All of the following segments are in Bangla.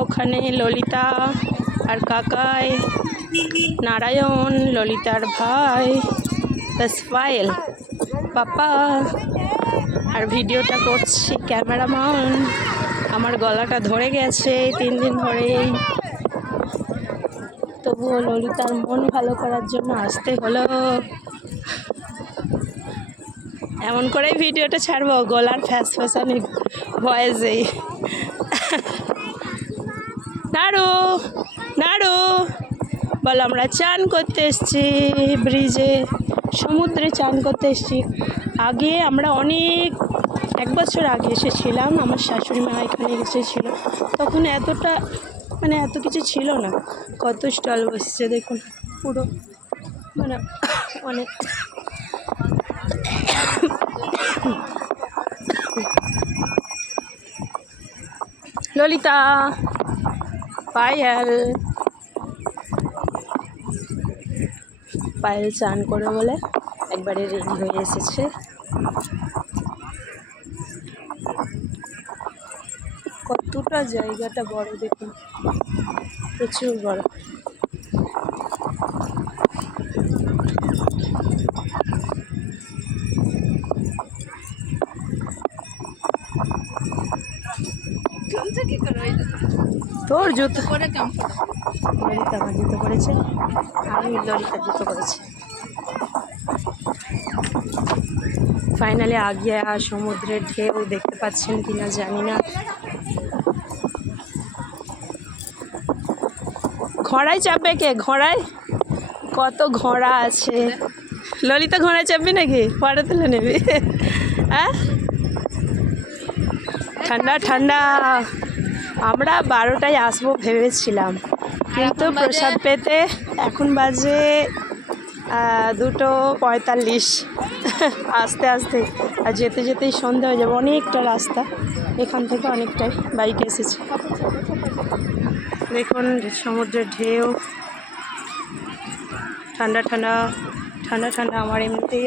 ওখানে ললিতা আর কাকাই, নারায়ণ, ললিতার ভাই, তাসফাইল, পাপা, আর ভিডিওটা করছি ক্যামেরাম্যান। আমার গলাটা ধরে গেছে 3 দিন ধরেই, তবুও ললিতার মন ভালো করার জন্য আসতে হলো। এমন করেই ভিডিওটা ছাড়বো, গলার ফ্যাশানি ভয়েসেই। নাড়ু নাড়ু বল, আমরা চান করতে এসছি ব্রিজে, সমুদ্রে চান করতে এসছি। আগে আমরা এক বছর আগে এসেছিলাম, আমার শাশুড়ি মা এখানে এসেছিল, তখন এতটা এত কিছু ছিল না। কত স্টল বসছে দেখুন, পুরো অনেক। ললিতা, পায়েল চান করে বলে একবারে রেডি হয়ে এসেছে। কতটা জায়গাটা বড় দেখুন, প্রচুর বড়। তোর জুতো পরে ললিতা আমার জুতো পরেছে, আমি ললিতার জুতো পরেছি। ফাইনালি আগিয়ে সমুদ্রের ঢেউ দেখতে পাচ্ছেন কিনা জানি না। ঘোড়ায় চাপবে কে? ঘোড়ায় কত ঘোড়া আছে। ললিতা ঘোড়ায় চাপবি নাকি? পরে তুলে নেবি? হ্যাঁ, ঠান্ডা ঠান্ডা। আমরা 12টায় আসবো ভেবেছিলাম, কিন্তু প্রসাদ পেতে এখন বাজে 2:45। আস্তে আস্তে আর যেতে যেতেই সন্ধ্যা হয়ে যাবে। অনেকটা রাস্তা এখান থেকে, অনেকটাই বাইকে এসেছে। দেখুন সমুদ্রের ঢেউ, ঠান্ডা ঠান্ডা ঠান্ডা ঠান্ডা। আমার এমনিতেই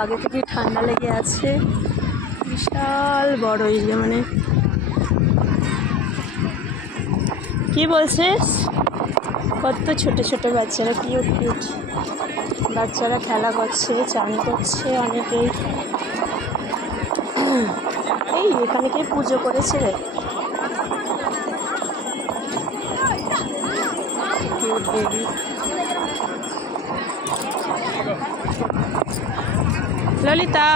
আগে থেকেই ঠান্ডা লেগে আছে। বিশাল বড় এই কি বলছিস? কত ছোট ছোট বাচ্চারা, কিউট কিউট বাচ্চারা খেলা করছে, চান করছে অনেকেই। এই এখানে কে পুজো করেছে রে? Cute baby. ললিতা